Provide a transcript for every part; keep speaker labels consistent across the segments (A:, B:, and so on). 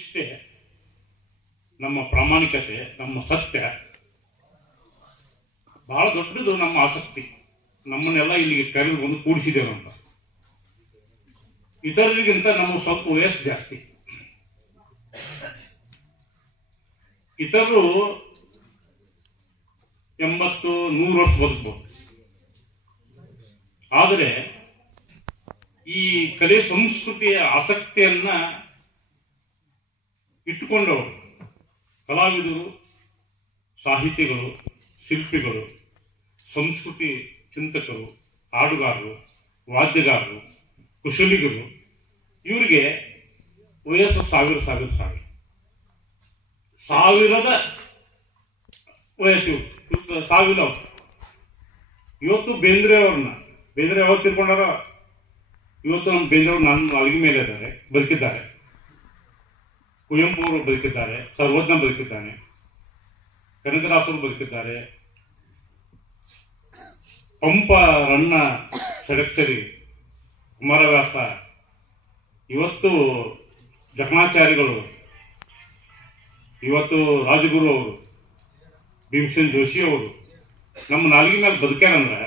A: ನಿಷ್ಠೆ ನಮ್ಮ ಪ್ರಾಮಾಣಿಕತೆ, ನಮ್ಮ ಸತ್ಯ, ಬಹಳ ದೊಡ್ಡದು ನಮ್ಮ ಆಸಕ್ತಿ. ನಮ್ಮನ್ನೆಲ್ಲ ಇಲ್ಲಿಗೆ ಕರೆದು ಬಂದು ಕೂಡಿಸಿದ್ದೇವೆ ಅಂತ. ಇತರರಿಗಿಂತ ನಮ್ಮ ಸ್ವಲ್ಪ ವಯಸ್ಸು ಜಾಸ್ತಿ. ಇತರರು ಎಂಬತ್ತು, ನೂರು ವರ್ಷ ಬದುಕಬಹುದು ಆದರೆ ಈ ಕಲೆ ಸಂಸ್ಕೃತಿಯ ಆಸಕ್ತಿಯನ್ನ ಇಟ್ಟುಕೊಂಡವರು ಕಲಾವಿದರು, ಸಾಹಿತಿಗಳು, ಶಿಲ್ಪಿಗಳು, ಸಂಸ್ಕೃತಿ ಚಿಂತಕರು, ಹಾಡುಗಾರರು, ವಾದ್ಯಗಾರರು ಕುಶಲಿಗಳು ಇವರಿಗೆ ವಯಸ್ಸು ಸಾವಿರ ಸಾವಿರ ಸಾವಿರ. ಸಾವಿರದ ವಯಸ್ಸು ಸಾವಿರ. ಇವತ್ತು ಬೇಂದ್ರೆ ಅವ್ರನ್ನ. ಬೇಂದ್ರೆ ಯಾವತ್ತು ತಿಳ್ಕೊಂಡಾರ ಇವತ್ತು ನಮ್ಮ ಬೇಂದ್ರೆ ನನ್ನ ಅಲ್ಲಿಗೆ ಮೇಲೆ ಇದ್ದಾರೆ, ಬದುಕಿದ್ದಾರೆ. ಕುವೆಂಪು ಅವರು ಬದುಕಿದ್ದಾರೆ, ಸರ್ವಜ್ಞ ಬದುಕಿದ್ದಾನೆ, ಕನಕದಾಸರು ಬದುಕಿದ್ದಾರೆ. ಪಂಪ ರಣ್ಣ ಷಡಕ್ಷರಿ, ಕುಮಾರವ್ಯಾಸ, ಇವತ್ತು ಜಕಣಾಚಾರ್ಯಗಳು, ಇವತ್ತು ರಾಜಗುರು ಅವರು, ಭೀಮಸೇನ್ ಜೋಶಿ ಅವರು, ನಮ್ಮ ನಾಲ್ಗಿ ಮೇಲೆ ಬದುಕ್ಯಾರಂದ್ರೆ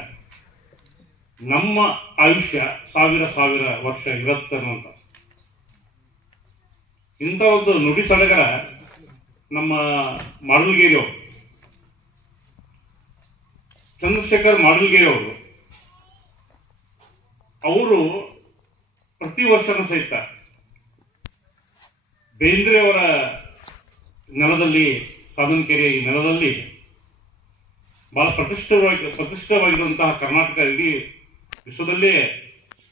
A: ನಮ್ಮ ಆಯುಷ್ಯ ಸಾವಿರ ಸಾವಿರ ವರ್ಷ ಇರತ್ತನ್ನೋಂಥ ಇಂಥ ಒಂದು ನುಡಿ ಸಡಗರ ನಮ್ಮ ಮಾಡಲ್ಗೇರಿ ಅವರು. ಚಂದ್ರಶೇಖರ್ ಮಾಡಲ್ಗೇರಿ ಅವರು. ಅವರು ಪ್ರತಿ ವರ್ಷನೂ ಸಹಿತ ಬೇಂದ್ರೆ ಅವರ ನೆಲದಲ್ಲಿ, ಸಾಧನಕೆರೆ ಈ ನೆಲದಲ್ಲಿ ಬಹಳ ಪ್ರತಿಷ್ಠವಾಗಿ ಪ್ರತಿಷ್ಠವಾಗಿರುವಂತಹ ಕರ್ನಾಟಕ ಇಡೀ ವಿಶ್ವದಲ್ಲೇ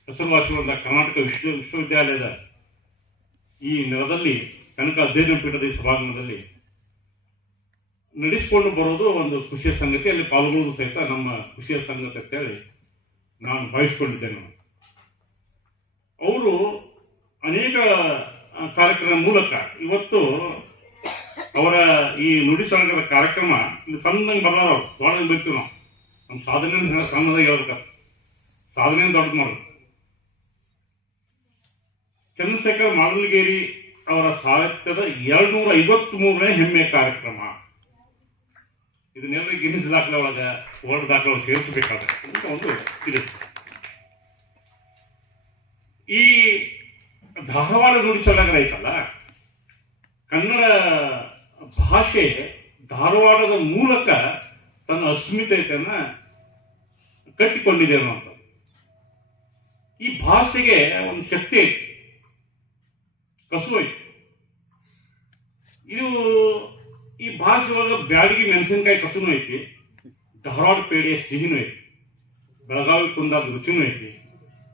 A: ಹೆಸರುವಾಸಿರುವಂತಹ ಕರ್ನಾಟಕ ವಿಶ್ವ, ವಿಶ್ವವಿದ್ಯಾಲಯದ ಈ ನೆಲದಲ್ಲಿ ಕನಕ ಅಧ್ಯಯನ ಪೀಠದ ಈ ಸಭಾಂಗಣದಲ್ಲಿ ನಡೆಸಿಕೊಂಡು ಬರೋದು ಒಂದು ಖುಷಿಯ ಸಂಗತಿ. ಅಲ್ಲಿ ಪಾಲ್ಗೊಳ್ಳೋದು ಸಹಿತ ನಮ್ಮ ಖುಷಿಯ ಸಂಗತಿ ಅಂತೇಳಿ ನಾನು ಭಾವಿಸ್ಕೊಂಡಿದ್ದೇನೆ. ಅವರು ಅನೇಕ ಕಾರ್ಯಕ್ರಮ ಮೂಲಕ ಇವತ್ತು ಅವರ ಈ ನುಡಿ ಸಡಗರ ಕಾರ್ಯಕ್ರಮ ಸಣ್ಣಂಗೆ ಬರಲಾರ ಅವ್ರು ಬೈತೀವಿ ನಾವು. ನಮ್ಮ ಸಾಧನೆ ಸಣ್ಣದಾಗಿ ಹೇಳ್ಬೇಕು ಸಾಧನೆ ದೊಡ್ಡದು ಮಾಡೋದು. ಚಂದ್ರಶೇಖರ್ ಮಾಡಲ್ಗೇರಿ ಅವರ ಸಾಹಿತ್ಯದ ಎರಡ್ನೂರ ಐವತ್ತ್ ಮೂರನೇ ಹೆಮ್ಮೆ ಕಾರ್ಯಕ್ರಮ. ಇದನ್ನೆಲ್ಲ ಗಿನ್ನಿಸ್ ದಾಖಲೆ ಒಳಗೆ ವರ್ಲ್ಡ್ ದಾಖಲೆ ಒಳಗೆ ಸೇರಿಸಬೇಕಾದ ಒಂದು ಇದೆ. ಈ ಧಾರವಾಡ ನುಡಿಸಲಾಗ ಐತಲ್ಲ, ಕನ್ನಡ ಭಾಷೆ ಧಾರವಾಡದ ಮೂಲಕ ತನ್ನ ಅಸ್ಮಿತೆಯನ್ನ ಕಟ್ಟಿಕೊಂಡಿದೆ ಅನ್ನುವಂಥದ್ದು. ಈ ಭಾಷೆಗೆ ಒಂದು ಶಕ್ತಿ ಐತಿ. ಕಸು ಐತಿ ಇದು ಈ ಭಾಷೆ ಒಳಗೆ ಬ್ಯಾಡಗಿ ಮೆಣಸಿನಕಾಯಿ ಕಸುನು ಐತಿ, ಧಾರವಾಡ ಪೇಡೆಯ ಸಿಹಿನೂ ಐತಿ, ಬೆಳಗಾವಿ ಕುಂದಾದ ರುಚಿನೂ ಐತಿ,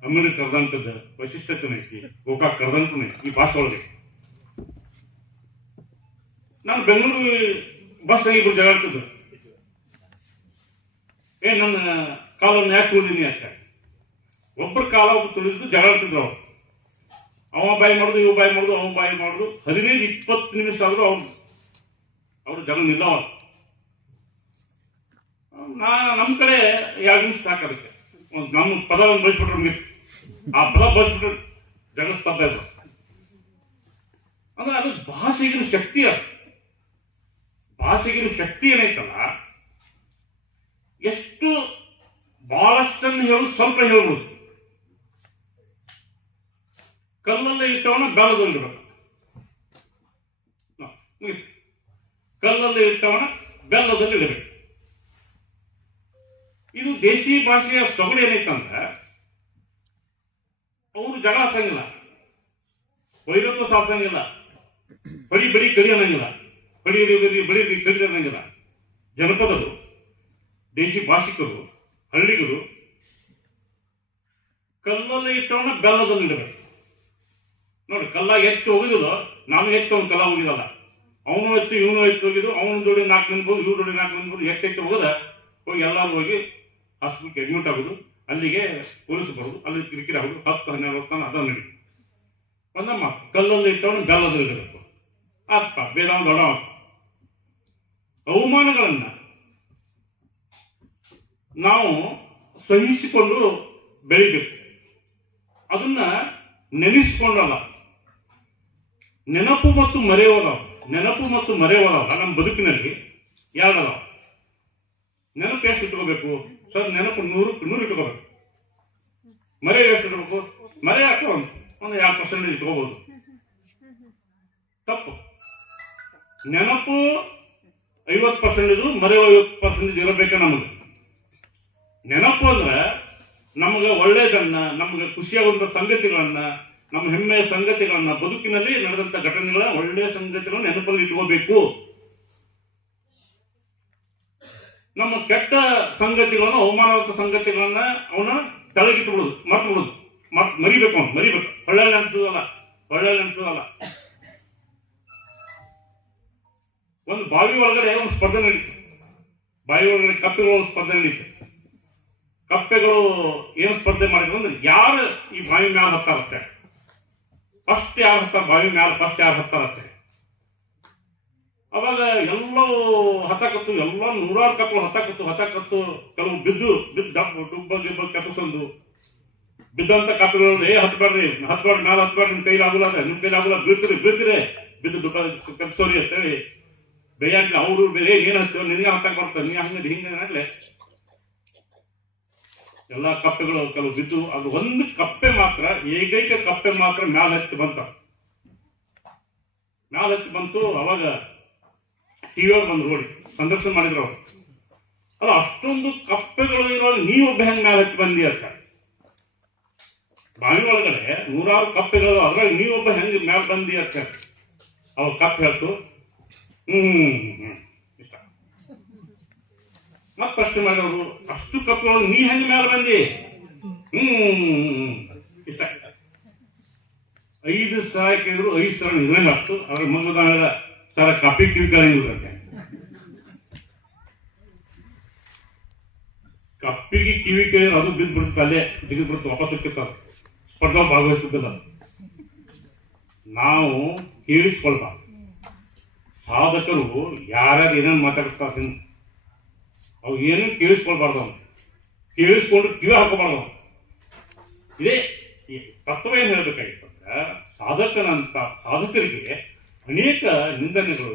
A: ಅಮೀರ್ ಕರ್ದಂತದ ವೈಶಿಷ್ಟ್ಯತನೂ ಐತಿ, ಗೋಕಾಕ್ ಕರ್ದಂಕನೂ ಐತಿ, ಈ ಭಾಷೆ ಒಳಗೆ. ನಾನು ಬೆಂಗಳೂರು ಬಸ್ ಇಬ್ರು ಜಗಾಡ್ತಿದ್ರು ಏ ನನ್ನ ಕಾಲನ್ನು ಯಾಕೆ ತುಳಿದೀನಿ ಅಂತ. ಒಬ್ಬರ ಕಾಲ ಒಬ್ಬರು ತುಳಿದು ಜಗಾಡ್ತಿದ್ರು ಅವ್ರು. ಅವ ಬಾಯಿ ಮಾಡುದು, ಇವ್ ಬಾಯಿ ಮಾಡುದು, ಅವ ಬಾಯಿ ಮಾಡುದು. ಹದಿನೈದು, ಇಪ್ಪತ್ತು ನಿಮಿಷ ಆದ್ರೂ ಅವ್ರು ಅವ್ರು ಜಗಳ ನಿಲ್ಲವ ನಾ ನಮ್ಮ ಕಡೆ ಎರಡು ನಿಮಿಷ ಅದಕ್ಕೆ. ನಮ್ಮ ಪದ ಒಂದು ಬಳಸ್ಬಿಟ್ರೆ ನಮ್ಗೆ ಆ ಪದ ಬಳಸ್ಬಿಟ್ರೆ ಜಗಳ ಸ್ತಬ್ಧ ಇದ್ರು. ಅಂದ್ರೆ ಅದು ಭಾಷೆಗಿನ ಶಕ್ತಿ ಅದು. ಭಾಷೆಗಿನ ಶಕ್ತಿ ಏನೈತಲ್ಲ, ಎಷ್ಟು ಬಹಳಷ್ಟನ್ನು ಹೇಳುದು ಸ್ವಲ್ಪ ಹೇಳ್ಬೋದು. ಕಲ್ಲಲ್ಲೇ ಇಟ್ಟವನ ಹ, ಕಲ್ಲಲ್ಲಿ ಇಟ್ಟವನ ಬೆಲ್ಲದಲ್ಲಿ ಇಡಬೇಕು. ಇದು ದೇಶಿ ಭಾಷೆಯ ಸೊಗಡು ಏನೈತಂದ್ರೆ ಅವರು ಜಗಳ ಹಚ್ಚಂಗಿಲ್ಲ ವೈರತ್ವ ಸಾಧಿಸಂಗಿಲ್ಲ ಬಡಿ ಬಡಿ ಕಡಿ ಅನ್ನಂಗಿಲ್ಲ. ಬಡಿ ಬಡಿ ಬಡಿ ಕಡಿ ಅನ್ನಂಗಿಲ್ಲ. ಜನಪದರು ದೇಶಿ ಭಾಷಿಕರು ಹಳ್ಳಿಗರು ಕಲ್ಲಲ್ಲಿ ಇಟ್ಟವನ ಬೆಲ್ಲದಲ್ಲಿ ಇಡಬೇಕು. ನೋಡಿ, ಕಲ್ಲ ಎತ್ತು ಹೋಗಿದ್ರು ನಾನು ಎತ್ತು ಅವ್ನು ಕಲ್ಲ ಹೋಗಿದಲ್ಲ ಅವನು ಎತ್ತು, ಇವನು ಎತ್ತು ಹೋಗಿದ್ರು ಅವನ ಜೋಡಿ ನಾಲ್ಕು ನಿಂಬೋದು ಇವ್ರ ಜೋಡಿ ನಾಲ್ಕು ನಿಂಬೋದು ಎತ್ತೆತ್ತು ಹೋಗದ ಹೋಗಿ ಎಲ್ಲರೂ ಹೋಗಿ ಹಾಸ್ಪಿಟ್ಲಿಗೆ ಅಡ್ಮಿಟ್ ಆಗೋದು. ಅಲ್ಲಿಗೆ ಪೊಲೀಸ್ ಬರೋದು. ಅಲ್ಲಿ ಕಿರಿಕಿರಿ ಆಗೋದು. ಹತ್ತು, ಹನ್ನೆರಡು ವರ್ಷ ಅದ ನಡಿ ಒಂದಮ್ಮ, ಕಲ್ಲಲ್ಲಿ ಇಟ್ಟವನು ಬೆಲ್ಲದಲ್ಲಿ ಇಡಬೇಕು. ಅಪ್ಪ, ಬೇಗ ದೊಡ್ಡ ಅವಮಾನಗಳನ್ನ ನಾವು ಸಹಿಸಿಕೊಂಡು ಬೆಳಿಬೇಕು. ಅದನ್ನ ನೆನೆಸ್ಕೊಂಡಲ್ಲ. ನೆನಪು ಮತ್ತು ಮರೆಯೋದವ ನೆನಪು ಮತ್ತು ಮರೆಯೋದವ ನಮ್ಮ ಬದುಕಿನಲ್ಲಿ ಎರಡದವ ನೆನಪು ಎಷ್ಟು ಇಟ್ಕೋಬೇಕು? ಸರ್, ನೆನಪು ನೂರು ನೂರು ಇಟ್ಕೋಬೇಕು. ಮರೆ ಎಷ್ಟು ಇಟ್ಕೋಬೇಕು? ಮರೆ ಹಾಕೋ ಒಂದು ಒಂದು ಎರಡು ಪರ್ಸೆಂಟ್ ಇಟ್ಕೋಬಹುದು ತಪ್ಪು. ನೆನಪು ಐವತ್ತು ಪರ್ಸೆಂಟ್ ಇದು ಮರೆ ಐವತ್ತು ಪರ್ಸೆಂಟೇಜ್ ಇರಬೇಕು ನಮಗೆ. ನೆನಪು ಅಂದ್ರೆ ನಮಗೆ ಒಳ್ಳೇದನ್ನ, ನಮಗೆ ಖುಷಿಯಾಗುವಂತ ಸಂಗತಿಗಳನ್ನ ನಮ್ಮ ಹೆಮ್ಮೆಯ ಸಂಗತಿಗಳನ್ನ ಬದುಕಿನಲ್ಲಿ ನಡೆದಂತ ಘಟನೆಗಳ ಒಳ್ಳೆಯ ಸಂಗತಿಗಳನ್ನ ನೆನಪಲ್ಲಿ ಇಟ್ಕೋಬೇಕು. ನಮ್ಮ ಕೆಟ್ಟ ಸಂಗತಿಗಳನ್ನ ಅವಮಾನವಂತ ಸಂಗತಿಗಳನ್ನ ಅವನ ತಳಗಿಟ್ಬಿಡುದು ಮರ್ತು ಬಿಡುದು ಮರಿಬೇಕು ಅವ್ನು, ಮರಿಬೇಕು. ಒಳ್ಳೆ ನೆನ್ಸೋದಲ್ಲ ಒಳ್ಳೆ ನೆನ್ಸೋದಲ್ಲ ಒಂದು ಬಾವಿ ಒಳಗಡೆ ಒಂದು ಸ್ಪರ್ಧೆ ನಡೀತು. ಬಾವಿ ಒಳಗಡೆ ಕಪ್ಪೆಗಳು ಸ್ಪರ್ಧೆ ನಡೀತು. ಕಪ್ಪೆಗಳು ಏನು ಸ್ಪರ್ಧೆ ಮಾಡಿದ್ರು ಅಂದ್ರೆ ಯಾರು ಈ ಬಾವಿ ಮ್ಯಾಲ ಹತ್ತಾರತ್ತೆ? ಫಸ್ಟ್ ಯಾರು ಹತ್ತಾರ ಬಾವಿ ಮ್ಯಾಲ ಫಸ್ಟ್ ಯಾರು ಹತ್ತಾರತ್ತೆ ಅವಾಗ ಎಲ್ಲೋ ಹತ್ತಕತ್ತು ಎಲ್ಲ ನೂರಾರು ಕಪ್ಪಲು ಹತ್ತಕತ್ತು ಹತ್ತಕತ್ತು ಕೆಲವು ಬಿದ್ದು ಬಿದ್ದು ಡಬ್ ಡುಬ್ಬ, ಗಿಬ್ಬ ಕೆಪ್ಪಸಂದು ಬಿದ್ದಂತ ಕಪ್ಪೆಗಳು ಏ ಹತ್ಬೇಡ್ರಿ ಹತ್ಬೇಡ್ರಿ ಮ್ಯಾಲ ಹತ್ಬೇಡ್ರಿ ನಿಮ್ ಕೈಲಿ ಆಗುಲ್ಲ ನಿಮ್ ಕೈಲಿ ಆಗುಲ್ಲ, ಬೀಳ್ತೀರಿ ಬೀಳ್ತೀರಿ. ಬಿದ್ದು ದುಬ್ಬ ಕೆಪ್ಪಸೋರಿ ಅಂತೇಳಿ. ಬೇಯಾಗ್ಲಿ ಅವರು ಬೇರೆ ಏನ್ ಹಚ್ತೇವ ನಿನ್ಗೆ ಹತ್ತಾಕ ಬರ್ತಾರೆ ನೀ ಹಂಗ ಹಿಂಗೆ ಆಗ್ಲೆ. ಎಲ್ಲಾ ಕಪ್ಪೆಗಳು ಕೆಲವು ಬಿದ್ದು ಅದು ಒಂದು ಕಪ್ಪೆ ಮಾತ್ರ, ಏಕೈಕ ಕಪ್ಪೆ ಮಾತ್ರ ಮ್ಯಾಲ ಹತ್ತಿ ಬಂತ. ಮ್ಯಾಲ ಹತ್ತಿ ಬಂತು, ಅವಾಗ ಟಿವಿಯವ್ರು ಬಂದು ನೋಡಿ, ಸಂದರ್ಶನ ಮಾಡಿದ್ರು ಅವರು. ಅದು ಅಷ್ಟೊಂದು ಕಪ್ಪೆಗಳು ಇರೋ ನೀ ಒಬ್ಬ ಹೆಂಗ್ ಮ್ಯಾಲ ಹತ್ತಿ ಬಂದಿ ಅಂತ. ಬಾವಿ ಒಳಗಡೆ ನೂರಾರು ಕಪ್ಪೆಗಳು ಅದ್ರಾಗ ನೀವೊಬ್ಬ ಹೆಂಗ್ ಮ್ಯಾಲ ಬಂದಿ ಅಂತ ಅವಾಗ ಕಪ್ಪೆ ಹೇಳ್ತು ಹ್ಮ್. ಮತ್ ಮಾಡೋರು ಅಷ್ಟು ಕಪ್ಪು ನೀ ಹೆಂಗ ಮೇಲೆ ಬಂದಿ? ಹ್ಮ್ ಇಷ್ಟ ಐದು ಸಾವಿರ ಕೇಳಿದ್ರು ಐದು ಸಾವಿರ ನಿರ್ಣಯ ಅಷ್ಟು ಅದ್ರ ಮಗದ ಸರ ಕಾಪಿ ಕಿವಿ ಕೇಳಿದ್ರಂತೆ ಕಪ್ಪಿಗೆ ಕಿವಿ ಕೇಳಿ ಅದು ಬಿದ್ದು ಬಿಡುತ್ತೆ ಅಲ್ಲೇ ಬಿದ್ದು ಬಿಡುತ್ತೆ ವಾಪಸ್ ಹೋಗ್ತಿರ್ತಾರೆ ಸ್ಪರ್ಧಾ ಭಾಗವಹಿಸುತ್ತಿಲ್ಲ ನಾವು ಕೇಳಿಸ್ಕೊಳ್ಬಾರ್ದು. ಸಾಧಕರು ಯಾರ್ಯಾರು ಏನೇನು ಮಾತಾಡ್ತಾರೆ ಅವು ಏನು ಕೇಳಿಸ್ಕೊಳ್ಬಾರ್ದು ಅವನು ಕೇಳಿಸ್ಕೊಂಡು ಕಿವಿ ಹಾಕೋಬಾರ್ದು ಇದೇ ತತ್ವ ಏನ್ ಹೇಳ್ಬೇಕಾಗಿತ್ತು ಅಂದ್ರೆ ಸಾಧಕನಂತ ಸಾಧಕರಿಗೆ ಅನೇಕ ನಿಂದನೆಗಳು,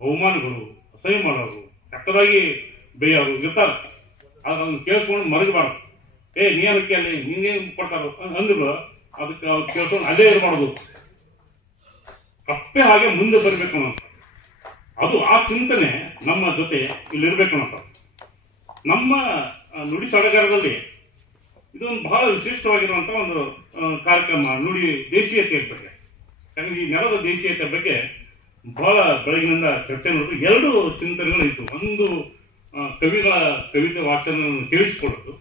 A: ಅವಮಾನಗಳು, ಅಸಹ್ಯ ಮಾಡೋರು, ಕೆಟ್ಟದಾಗಿ ಬೇಯೋರು ಇರ್ತಾರೆ. ಆದ್ರೆ ಅದನ್ನು ಕೇಳಿಸ್ಕೊಂಡು ಮರಗಬಾರ್ದು. ಏ, ನೀ ಏನಕ್ಕೆ ಅಲ್ಲಿ ನೀನೇನು ಕೊಡ್ತಾರ ಅಂದ್ರು ಅದಕ್ಕೆ ಅವ್ರು ಕೇಳ್ಕೊಂಡು ಅಲ್ಲೇ ಇರಬಾರ್ದು. ಕಪ್ಪೆ ಹಾಗೆ ಮುಂದೆ ಬರಬೇಕು ಅಂತ ಅದು ಆ ಚಿಂತನೆ ನಮ್ಮ ಜೊತೆ ಇಲ್ಲಿರ್ಬೇಕು ಅಂತ ನಮ್ಮ ನುಡಿ ಸಡಗರದಲ್ಲಿ ಇದೊಂದು ಬಹಳ ವಿಶಿಷ್ಟವಾಗಿರುವಂತಹ ಒಂದು ಕಾರ್ಯಕ್ರಮ, ನುಡಿ ದೇಶೀಯತೆ ಬಗ್ಗೆ. ಯಾಕಂದ್ರೆ ಈ ನೆಲದ ದೇಶೀಯತೆ ಬಗ್ಗೆ ಬಹಳ ಬೆಳಗಿನಿಂದ ಚರ್ಚೆ ನೋಡಿದ್ರು ಎರಡು ಚಿಂತನೆಗಳು ಇತ್ತು ಒಂದು ಕವಿಗಳ ಕವಿತೆ ವಾಚನ ಕೇಳಿಸಿಕೊಳ್ಳೋದು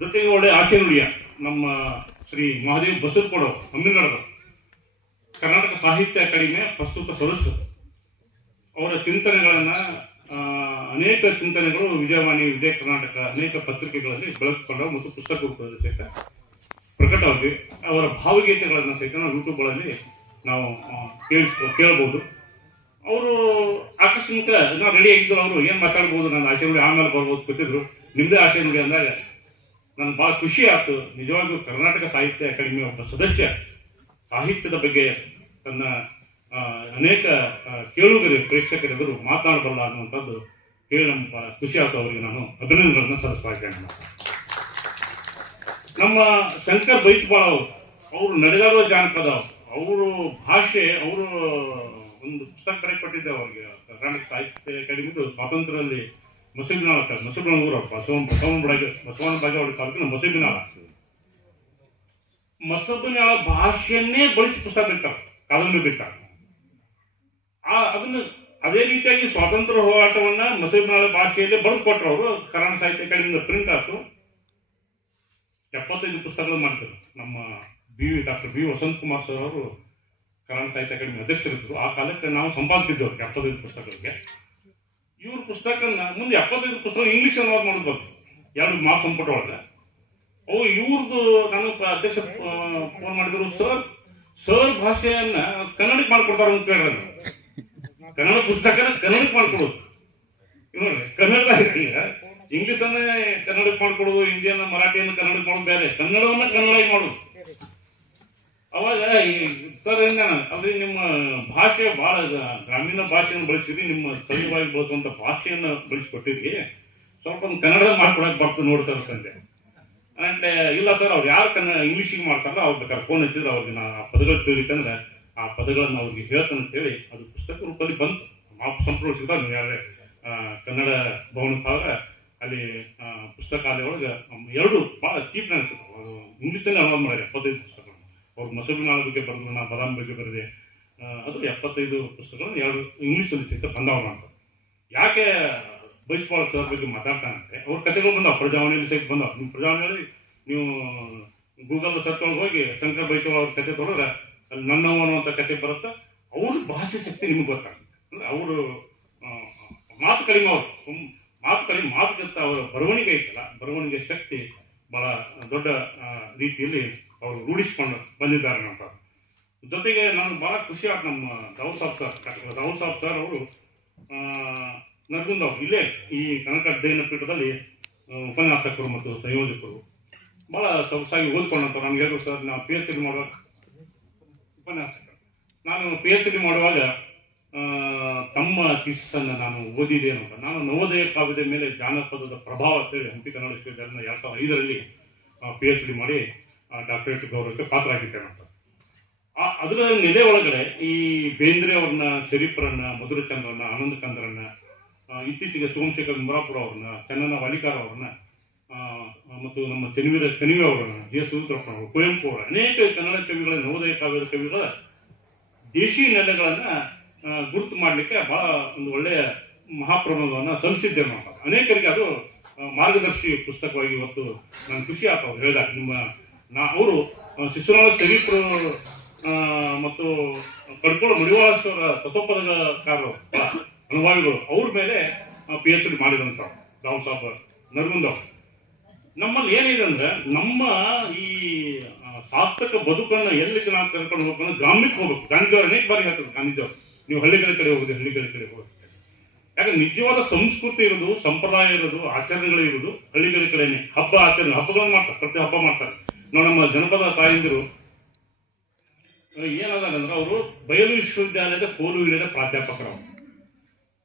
A: ಜೊತೆಗೆ ಒಳ್ಳೆ ಆಸೆ ನುಡಿಯ ನಮ್ಮ ಶ್ರೀ ಮಹಾದೇವ್ ಬಸವಕೋಡ ತಮಿಳುನಾಡು ಕರ್ನಾಟಕ ಸಾಹಿತ್ಯ ಅಕಾಡೆಮಿಯ ಪ್ರಸ್ತುತ ಸದಸ್ಯರು. ಅವರ ಚಿಂತನೆಗಳನ್ನ ಅನೇಕ ಚಿಂತನೆಗಳು ವಿಜಯವಾಣಿ ವಿಜಯ ಕರ್ನಾಟಕ ಅನೇಕ ಪತ್ರಿಕೆಗಳಲ್ಲಿ ಬೆಳೆಸಿಕೊಂಡವು ಮತ್ತು ಪುಸ್ತಕ ಸಹಿತ ಪ್ರಕಟವಾಗಿ ಅವರ ಭಾವಗೀತೆಗಳನ್ನು ಸಹಿತ ನಾವು ಯೂಟ್ಯೂಬ್ಗಳಲ್ಲಿ ನಾವು ಕೇಳಿಸ್ಕೊ ಕೇಳಬಹುದು ಅವರು ಆಕಸ್ಮಿಕ ನಾವು ರೆಡಿ ಆಗಿದ್ರು ಅವರು ಏನು ಮಾತಾಡ್ಬೋದು ನನ್ನ ಆಸೆ ನೋಡಿ ಆಮೇಲೆ ಬರ್ಬೋದು ಕೂತಿದ್ರು ನಿಮ್ಮದೇ ಆಸೆ ನೋಡಿ ಅಂದಾಗ ನನ್ಗೆ ಬಹಳ ಖುಷಿ ಆಯ್ತು. ನಿಜವಾಗಿಯೂ ಕರ್ನಾಟಕ ಸಾಹಿತ್ಯ ಅಕಾಡೆಮಿ ಒಬ್ಬ ಸದಸ್ಯ ಸಾಹಿತ್ಯದ ಬಗ್ಗೆ ತನ್ನ ಅನೇಕ ಕೇಳುಗರೆ ಪ್ರೇಕ್ಷಕರೆದುರು ಮಾತಾಡಬಲ್ಲ ಅನ್ನುವಂಥದ್ದು ಕೇಳಿ ನಮ್ಮ ಖುಷಿ ಆಯ್ತು ನಾನು ಅಭಿನಂದನೆಗಳನ್ನು ಸಲ್ಲಿಸ್ತಾ. ನಮ್ಮ ಶಂಕರ್ ಬೈಚ್ಬಾಳ್ ಅವರು ಅವರು ನಡೆದಾಡುವ ಜಾನಪದ, ಅವರು ಭಾಷೆ, ಅವರು ಒಂದು ಪುಸ್ತಕ ಬರೆಕೊಟ್ಟಿದ್ದೆ ಅವರಿಗೆ. ಕರ್ನಾಟಕ ಸಾಹಿತ್ಯ ಅಕಾಡೆಮಿದು ಸ್ವಾತಂತ್ರ್ಯದಲ್ಲಿ ಮಸೀಬಿನಾಳ ಮಸೀಬಿನ ಊರು ಅವ್ರು ಬಸವನ ಬಡಗ ಬಸವನ ಬಾಗೇವಾಡಿ ತಾಲೂಕಿನ ಮಸೀಬಿನಾಳ ಮಸಬಿನಾಳ ಭಾಷೆಯನ್ನೇ ಬಳಸಿ ಪುಸ್ತಕ ಬಿಡ್ತಾರೆ ಕಾದಂಬರಿ ಬಿಡ್ತಾರೆ ಆ, ಅದನ್ನ ಅದೇ ರೀತಿಯಾಗಿ ಸ್ವಾತಂತ್ರ್ಯ ಹೋರಾಟವನ್ನ ಮಸೀಬಿನಾಳ ಭಾಷೆಯಲ್ಲಿ ಬರೆದು ಕೊಟ್ಟರು ಅವರು. ಕನ್ನಡ ಸಾಹಿತ್ಯ ಅಕಾಡೆಮಿಯಿಂದ ಪ್ರಿಂಟ್ ಆಯ್ತು. ಎಪ್ಪತ್ತೈದು ಪುಸ್ತಕಗಳು ಮಾಡ್ತಾರೆ. ನಮ್ಮ B doctor B Vasanth Kumar sir ಅವರು ಕನ್ನಡ ಸಾಹಿತ್ಯ ಅಕಾಡೆಮಿ ಅಧ್ಯಕ್ಷರಿದ್ದರು. ಆ ಕಾಲಕ್ಕೆ ನಾವು ಸಂಪಾದಿಸಿದ್ದೆವು ಎಪ್ಪತ್ತೈದು ಪುಸ್ತಕಗಳಿಗೆ. ಇವ್ರ ಪುಸ್ತಕನ ಮುಂದೆ ಎಪ್ಪತ್ತೈದು ಪುಸ್ತಕ ಇಂಗ್ಲಿಷ್ ಅನುವಾದ ಮಾಡಬೇಕು. ಎರಡು ಮಾರ್ಕ್ ಸಂಪುಟ ಒಳಗೆ ಅವು ಇವ್ರದ್ದು ನಾನು ಅಧ್ಯಕ್ಷ ಫೋನ್ ಮಾಡಿದ್ರು, ಸರ್ ಸರ್ ಭಾಷೆಯನ್ನ ಕನ್ನಡಕ್ಕೆ ಮಾಡ್ಕೊಡ್ತಾರ ಅಂತ ಹೇಳಿದ್ರು. ಕನ್ನಡ ಪುಸ್ತಕನ ಕನ್ನಡಕ್ಕೆ ಮಾಡ್ಕೊಡೋದು ಕನ್ನಡ ಇಂಗ್ಲಿಷ್ ಅನ್ನೇ ಕನ್ನಡಕ್ಕೆ ಮಾಡ್ಕೊಡೋದು ಹಿಂದಿಯನ್ನ ಮರಾಠಿಯನ್ನ ಕನ್ನಡಕ್ಕೆ ಮಾಡೋದು ಬೇರೆ ಕನ್ನಡವನ್ನ ಕನ್ನಡ ಮಾಡೋದು ಅವಾಗ ಸರ್ ಅಂದ್ರೆ ನಿಮ್ಮ ಭಾಷೆ ಬಹಳ ಗ್ರಾಮೀಣ ಭಾಷೆಯನ್ನು ಬಳಸಿದ್ರಿ ನಿಮ್ಮ ಸ್ಥಳೀಯವಾಗಿ ಬಳಸುವಂತ ಭಾಷೆಯನ್ನ ಬಳಸಿಕೊಟ್ಟಿದ್ರಿ ಸ್ವಲ್ಪ ಒಂದು ಕನ್ನಡ ಮಾಡ್ಕೊಡಕ್ ಬರ್ತದೆ ನೋಡ್ತಾರೆ ತಂದೆ ಅಂಡ್ ಇಲ್ಲ ಸರ್, ಅವ್ರು ಯಾರು ಕನ್ನಡ ಇಂಗ್ಲೀಷಿಗೆ ಮಾಡ್ತಾರಲ್ಲ ಅವ್ರ ಫೋನ್ ಹಚ್ಚಿದ್ರೆ ಅವ್ರಿಗೆ ನಾ ಪದಗಳು ತಿಳಿತಂದ್ರೆ ಆ ಪದಗಳನ್ನು ಅವ್ರಿಗೆ ಹೇಳ್ತಾನೆ ಅಂತೇಳಿ ಅದು ಪುಸ್ತಕ ರೂಪದಲ್ಲಿ ಬಂತು. ನಾವು ಯಾರೇ ಕನ್ನಡ ಭವನ ಹೋದ್ರೆ ಅಲ್ಲಿ ಪುಸ್ತಕಾಲಯ ಒಳಗೆ ಎರಡು ಭಾಳ ಚೀಪ್ ಅನಿಸುತ್ತೆ ಇಂಗ್ಲೀಷಲ್ಲಿ ಅನುವಾದ ಮಾಡಿದೆ ಎಪ್ಪತ್ತೈದು ಪುಸ್ತಕಗಳು. ಅವ್ರು ಮೊಸರಿನಾಳ ಬಗ್ಗೆ ಬರೆದು ನಾ ಬದಾಮ್ ಬಗ್ಗೆ ಬರೆದೆ ಅದು ಎಪ್ಪತ್ತೈದು ಪುಸ್ತಕಗಳು, ಎರಡು ಇಂಗ್ಲೀಷಲ್ಲಿ ಸಹಿತ ಬಂದವನ ಅಂತ. ಯಾಕೆ ಬೈಸ್ಪಾಳ ಸರ್ ಬಗ್ಗೆ ಮಾತಾಡ್ತಾನಂತೆ ಅವ್ರ ಕಥೆಗಳು ಬಂದಾವ, ಪ್ರಜಾವಾಣಿಯಲ್ಲಿ ಸಹಿತ ಬಂದಾವ. ನಿಮ್ಮ ಪ್ರಜಾವಾಣಿಯಲ್ಲಿ ನೀವು ಗೂಗಲ್ ಸರ್ಚ್ ಒಳಗೆ ಹೋಗಿ ಶಂಕರ ಬೈಸ್ಪಾಲ್ ಅವ್ರ ಕತೆ ತೊಗೊಂಡ್ರೆ ನನ್ನವ ಅನ್ನುವಂಥ ಕತೆ ಬರುತ್ತೆ? ಅವ್ರ ಭಾಷೆ ಶಕ್ತಿ ನಿಮ್ಗೆ ಗೊತ್ತಾಗುತ್ತೆ. ಅಂದ್ರೆ ಅವರು ಮಾತು ಕಡಿಮೆ ಅವರು. ಮಾತು ಕಡಿಮೆ ಮಾತುಗಿಂತ ಅವರ ಬರವಣಿಗೆ ಐತಲ್ಲ, ಬರವಣಿಗೆ ಶಕ್ತಿ ಬಹಳ ದೊಡ್ಡ ರೀತಿಯಲ್ಲಿ ಅವರು ರೂಢಿಸಿಕೊಂಡು ಬಂದಿದ್ದಾರೆ ಅಂತ ಜೊತೆಗೆ ನನಗೆ ಬಹಳ ಖುಷಿ ಆಯ್ತು ನಮ್ಮ Rao saab sir, doctor saab sir ಅವರು ನರಗುಂದ ಇಲ್ಲೇ ಈ ಕನಕ ಅಧ್ಯಯನ ಪೀಠದಲ್ಲಿ ಉಪನ್ಯಾಸಕರು ಮತ್ತು ಸಂಯೋಜಕರು ಬಹಳ ಸೊಗಸಾಗಿ ಓದ್ಕೊಂಡಂತ ನಮ್ಗೆ ಸರ್, ನಾವು ಪಿ ಎಚ್ ಡಿ ಮಾಡುವಾಗ ಉಪನ್ಯಾಸಕ. ನಾನು ಪಿ ಎಚ್ ಡಿ ಮಾಡುವಾಗ ತಮ್ಮ ಥೀಸಿಸ್ ನಾನು ಓದಿದೆ ಅಂತ. ನಾನು ನವೋದಯ ಕಾವ್ಯದ ಮೇಲೆ ಜಾನಪದದ ಪ್ರಭಾವ ಅಂತೇಳಿ ಹಂಪಿ ಕನ್ನಡ ವಿಶ್ವವಿದ್ಯಾಲಯ ಎರಡ್ ಸಾವಿರದ ಐದರಲ್ಲಿ ಪಿ ಎಚ್ ಡಿ ಮಾಡಿ ಡಾಕ್ಟರೇಟ್ ಗೌರವಕ್ಕೆ ಪಾತ್ರರಾಗಿದ್ದೇನೆ ಅಂತ. ಆ ಅದರ ನೆಲೆ ಒಳಗಡೆ ಈ ಬೇಂದ್ರೆ ಅವ್ರನ್ನ ಶರೀಫ್ರನ್ನ ಮಧುರಚಂದ್ರನ್ನ ಆನಂದ ಕಂದ್ರನ್ನ ಆ, ಇತ್ತೀಚೆಗೆ ಸೋಮಶೇಖರ್ ಮುರಾಪುರ ಅವ್ರನ್ನ ಚನ್ನನ ವಾಲಿಕಾರ ಅವ್ರನ್ನ ಮತ್ತು ನಮ್ಮ ತೆನಿವಿರ ಕಣಿವೆ ಅವರ ಜಿ ಎಸ್ ಅವರು ಕುವೆಂಪು ಅವರ ಅನೇಕ ಕನ್ನಡ ಕವಿಗಳ, ನವೋದಯ ಕಾವ್ಯದ ಕವಿಗಳ ದೇಶಿ ನೆಲೆಗಳನ್ನ ಗುರುತು ಮಾಡಲಿಕ್ಕೆ ಬಹಳ ಒಂದು ಒಳ್ಳೆಯ ಮಹಾಪ್ರಬಂಧವನ್ನು ಸಲ್ಲಿಸಿದ್ದೆ ಮಾಪ ಅನೇಕರಿಗೆ ಅದು ಮಾರ್ಗದರ್ಶಿ ಪುಸ್ತಕವಾಗಿ ಇವತ್ತು ನಾನು ಖುಷಿ ಆಯ್ತು ಅವ್ರು ಹೇಳಿದಾಗ, ನಿಮ್ಮ, ನಾ, ಅವರು ಶಿಶುನಾಳ ಶರೀಫ್ರು ಮತ್ತು ಕಡ್ಕೋಳ ಮುಡಿವಾಳೇಶ್ವರ ತತ್ವಪದಕಾರರು ಅನುಭವಿಗಳು, ಅವ್ರ ಮೇಲೆ ಪಿ ಎಚ್ ಡಿ ಮಾಡಿದಂತ ರಾಮ್ ಸಾಬ್ ನರ್ಗುಂದ್ ಅವ್ರು. ನಮ್ಮಲ್ಲಿ ಏನಿದೆ ಅಂದ್ರೆ ನಮ್ಮ ಈ ಸಾರ್ಥಕ ಬದುಕನ್ನ ಎಲ್ಲಿಗೆ ನಾವು ಕರ್ಕೊಂಡು ಹೋಗ್ಬೇಕು ಗ್ರಾಮ್ಯಕ್ಕೆ ಹೋಗ್ಬೇಕು. ಗಾಂಧಿಜಿ ಅನೇಕ ಬಾರಿ ಹೇಳ್ತಾರೆ ಗಾಂಧಿಜಿ ನೀವು ಹಳ್ಳಿಗಳ ಕಡೆ ಹೋಗುದು ಹಳ್ಳಿಗಳ ಕಡೆ ಹೋಗುತ್ತೆ ಯಾಕಂದ್ರೆ ನಿಜವಾದ ಸಂಸ್ಕೃತಿ ಇರೋದು ಸಂಪ್ರದಾಯ ಇರೋದು ಆಚರಣೆಗಳು ಇರೋದು ಹಳ್ಳಿಗಳ ಕಡೆನೆ. ಹಬ್ಬ ಆಚರಣೆ, ಹಬ್ಬಗಳನ್ನು ಮಾಡ್ತಾರೆ, ಪ್ರತಿ ಹಬ್ಬ ಮಾಡ್ತಾರೆ. ನಾವು ನಮ್ಮ ಜನಪದ ತಾಯಂದಿರು ಏನಾದಂದ್ರೆ ಅವರು ಬಯಲು ವಿಶ್ವವಿದ್ಯಾಲಯದ ಕೋಲು ಹಿಡಿದ ಪ್ರಾಧ್ಯಾಪಕರು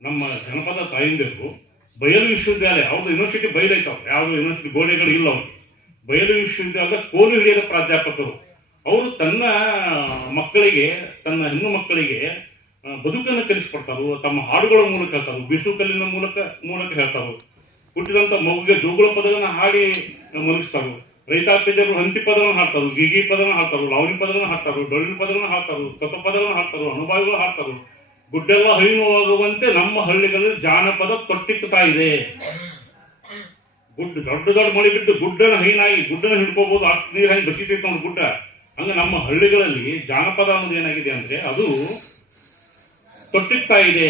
A: ನಮ್ಮ ಜನಪದ ತಾಯಂದಿರು ಬಯಲು ವಿಶ್ವವಿದ್ಯಾಲಯ ಅವ್ರದ್ದು ಯೂನಿವರ್ಸಿಟಿ ಬಯಲೈತವ್ ಯಾವ್ದು ಯೂನಿವರ್ಸಿಟಿ ಗೋಡೆಗಳು ಇಲ್ಲ ಅವ್ರು. ಬಯಲು ವಿಶ್ವವಿದ್ಯಾಲಯದ ಕೋಲು ಹಿಡಿಯದ ಪ್ರಾಧ್ಯಾಪಕರು. ಅವರು ತನ್ನ ಮಕ್ಕಳಿಗೆ, ತನ್ನ ಹೆಣ್ಣು ಮಕ್ಕಳಿಗೆ ಬದುಕನ್ನು ಕಲಿಸ್ಕೊಡ್ತಾರು, ತಮ್ಮ ಹಾಡುಗಳ ಮೂಲಕ ಹೇಳ್ತಾರೆ ಬಿಸು ಕಲ್ಲಿನ ಮೂಲಕ ಮೂಲಕ ಹೇಳ್ತಾರು. ಹುಟ್ಟಿದಂತ ಮಗುಗೆ ಜೋಗುಳ ಪದಗಳನ್ನ ಹಾಡಿ ಮಲಗಿಸ್ತಾರು. ರೈತಾಪಿ ಜನರು ಹಂತಿ ಪದಗಳನ್ನ ಹಾಡ್ತಾರು, ಗಿಗಿ ಪದಗಳನ್ನ ಹಾಡ್ತಾರು, ಲಾವಣಿ ಪದಗಳನ್ನ ಹಾಕ್ತಾರ ಡೊಳ್ಳಿನ ಪದಗಳನ್ನ ಹಾಕ್ತಾರ ತತ್ವ ಪದಗಳನ್ನ ಹಾಕ್ತಾರೆ ಅನುಭವಿಗಳು ಹಾಡ್ತಾರು. ಗುಡ್ಡೆಲ್ಲ ಹೈನುವಾಗುವಂತೆ ನಮ್ಮ ಹಳ್ಳಿಗಳಲ್ಲಿ ಜಾನಪದ ತೊಟ್ಟಿಕ್ತಾ ಇದೆ. ಗುಡ್ಡ ದೊಡ್ಡ ದೊಡ್ಡ ಮಳೆ ಬಿಟ್ಟು ಗುಡ್ಡನ ಹೈನಾಗಿ ಗುಡ್ಡನ ಹಿಡ್ಕೋಬಹುದು ಅಷ್ಟು ನೀರು ಹಂಗೆ ಬಸಿತೈತೆ ನೋಡಿ ಗುಡ್ಡ. ಹಂಗ ನಮ್ಮ ಹಳ್ಳಿಗಳಲ್ಲಿ ಜಾನಪದ ಅನ್ನೋದು ಏನಾಗಿದೆ ಅಂದ್ರೆ ಅದು ತೊಟ್ಟಿಕ್ತಾ ಇದೆ.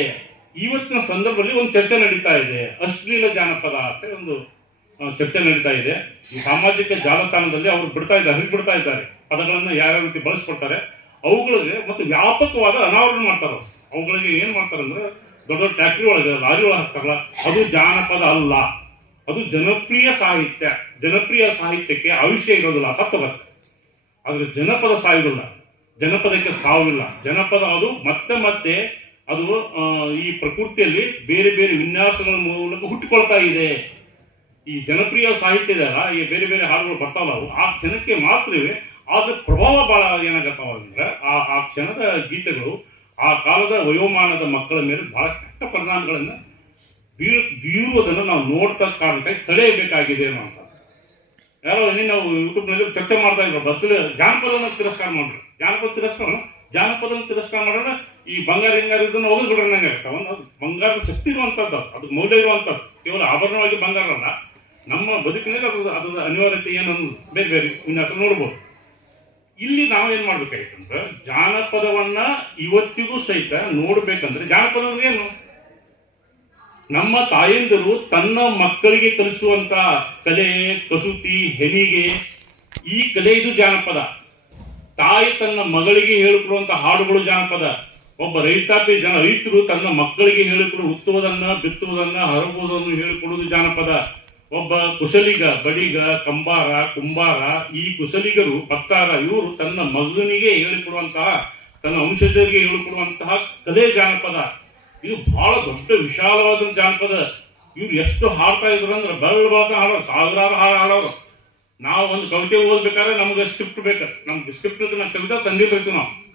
A: ಇವತ್ತಿನ ಸಂದರ್ಭದಲ್ಲಿ ಒಂದು ಚರ್ಚೆ ನಡೀತಾ ಇದೆ. ಅಶ್ಲೀಲ ಜಾನಪದ ಅಂತ ಒಂದು ಚರ್ಚೆ ನಡೀತಾ ಇದೆ. ಈ ಸಾಮಾಜಿಕ ಜಾಲತಾಣದಲ್ಲಿ ಅವರು ಬಿಡ್ತಾ ಇದ್ದಾರೆ ಹರಿ ಬಿಡ್ತಾ ಇದ್ದಾರೆ. ಪದಗಳನ್ನು ಯಾವ್ಯಾವ ರೀತಿ ಬಳಸ್ಕೊಡ್ತಾರೆ, ಅವುಗಳಿಗೆ ಮತ್ತು ವ್ಯಾಪಕವಾದ ಅನಾವರಣ ಮಾಡ್ತಾರೆ. ಅವುಗಳಿಗೆ ಏನ್ ಮಾಡ್ತಾರೆ ಅಂದ್ರೆ ದೊಡ್ಡ ದೊಡ್ಡ ಟ್ಯಾಕ್ಟ್ರಿ ಒಳಗೆ ಲಾರಿ ಒಳಗೆ ಹಾಕ್ತಾರಲ್ಲ, ಅದು ಜಾನಪದ ಅಲ್ಲ. ಅದು ಜನಪ್ರಿಯ ಸಾಹಿತ್ಯ. ಜನಪ್ರಿಯ ಸಾಹಿತ್ಯಕ್ಕೆ ಅವಿಷ್ಯ ಇರೋದಿಲ್ಲ ಸತ್ತೋಗತ್ತೆ ಆದ್ರೆ ಜನಪದ ಸಾಯುವುದಿಲ್ಲ. ಜನಪದಕ್ಕೆ ಸಾವಿಲ್ಲ. ಜನಪದ ಅದು ಮತ್ತೆ ಮತ್ತೆ ಅದು ಈ ಪ್ರಕೃತಿಯಲ್ಲಿ ಬೇರೆ ಬೇರೆ ವಿನ್ಯಾಸಗಳ ಮೂಲಕ ಹುಟ್ಟಿಕೊಳ್ತಾ ಇದೆ. ಈ ಜನಪ್ರಿಯ ಸಾಹಿತ್ಯ ಇದೆಯಲ್ಲ ಈ ಬೇರೆ ಬೇರೆ ಹಾಡುಗಳು ಬರ್ತಾವಲ್ಲ ಅವು, ಆ ಕ್ಷಣಕ್ಕೆ ಮಾತ್ರವೇ ಆದ್ರ ಪ್ರಭಾವ ಬಹಳ ಏನಾಗತ್ತಾವ ಅಂದ್ರೆ, ಆ ಆ ಕ್ಷಣದ ಗೀತೆಗಳು ಆ ಕಾಲದ ವಯೋಮಾನದ ಮಕ್ಕಳ ಮೇಲೆ ಬಹಳ ಕೆಟ್ಟ ಪರಿಣಾಮಗಳನ್ನು ಬೀಳ್ ಬೀರುವುದನ್ನು ನಾವು ನೋಡ್ತಾ ಕಾರಣಕ್ಕಾಗಿ ತಡೆಯಬೇಕಾಗಿದೆ ಅಂತ ಯಾರೋ ಇನ್ನೇ ನಾವು ಯೂಟ್ಯೂಬ್ನಲ್ಲಿ ಚರ್ಚೆ ಮಾಡ್ತಾ ಇದ್ರು ಬಸ್ಸಲ್ಲಿ ಜಾನಪದನ ತಿರಸ್ಕಾರ ಮಾಡ್ರಿ. ಜಾನಪದ ತಿರಸ್ಕಾರ ಜಾನಪದನ ತಿರಸ್ಕಾರ ಮಾಡೋಣ ಈ ಬಂಗಾರ ಹಿಂಗಾರ ಇದನ್ನ ಒಗದು ಆಗ್ತಾವ ಅದು ಬಂಗಾರದ ಶಕ್ತಿ ಇರುವಂತದ್ದು, ಅದು. ಮೌಲ್ಯ ಇರುವಂತದ್ದು. ಕೇವಲ ಆಭರಣವಾಗಿ ಬಂಗಾರ ಅಲ್ಲ ನಮ್ಮ ಬದುಕಿನಲ್ಲಿ ಅದು ಅದರ ಅನಿವಾರ್ಯತೆ ಏನು ಅನ್ನೋದು ಬೇರೆ ಬೇರೆ ವಿನ್ಯಾಸ ನೋಡ್ಬೋದು. ಇಲ್ಲಿ ನಾವೇನ್ ಮಾಡ್ಬೇಕಾಯ್ತಂದ್ರೆ ಜಾನಪದವನ್ನ ಇವತ್ತಿಗೂ ಸಹಿತ ನೋಡ್ಬೇಕಂದ್ರೆ ಜಾನಪದ ಏನು? ನಮ್ಮ ತಾಯಂದಿರು ತನ್ನ ಮಕ್ಕಳಿಗೆ ಕಲಿಸುವಂತ ಕಲೆ, ಕಸೂತಿ, ಹೆಣಿಗೆ, ಈ ಕಲೆ ಇದು ಜಾನಪದ. ತಾಯಿ ತನ್ನ ಮಗಳಿಗೆ ಹೇಳಿಕೊಡುವಂತ ಹಾಡುಗಳು ಜಾನಪದ. ಒಬ್ಬ ರೈತಾಪಿ ಜನ, ರೈತರು ತನ್ನ ಮಕ್ಕಳಿಗೆ ಹೇಳಿಕೊಡು ಉತ್ತುವುದನ್ನ ಬಿತ್ತುವುದನ್ನ, ಹರಗುವುದನ್ನು ಹೇಳಿಕೊಡುವುದು ಜಾನಪದ. ಒಬ್ಬ ಕುಶಲಿಗ, ಬಡಿಗ, ಕಂಬಾರ, ಕುಂಬಾರ, ಈ ಕುಶಲಿಗರು, ಪತ್ತಾರ, ಇವರು ತನ್ನ ಮಗನಿಗೆ ಹೇಳಿಕೊಡುವಂತಹ, ತನ್ನ ವಂಶಜರಿಗೆ ಹೇಳಿಕೊಡುವಂತಹ ಕಲೆ ಜಾನಪದ. ಇದು ಬಹಳ ದೊಡ್ಡ ವಿಶಾಲವಾದ ಜಾನಪದ. ಇವ್ರು ಎಷ್ಟು ಹಾಡ್ತಾ ಇದ್ರು ಅಂದ್ರೆ ಬರಳವಾದ ಹಾಡೋರು ಸಾವಿರಾರು ಹಾಡು ಹಾಡೋರು. ನಾವು ಒಂದು ಕವಿತೆ ಓದ್ಬೇಕಾದ್ರೆ ನಮ್ಗೆ ಸ್ಕ್ರಿಪ್ಟ್ ಬೇಕು. ನಮ್ಗೆ ಸ್ಕ್ರಿಪ್ಟ್ ನಮ್ಮ ಕವಿತಾ ತಂದಿರ್ಬೇಕು ನಾವು.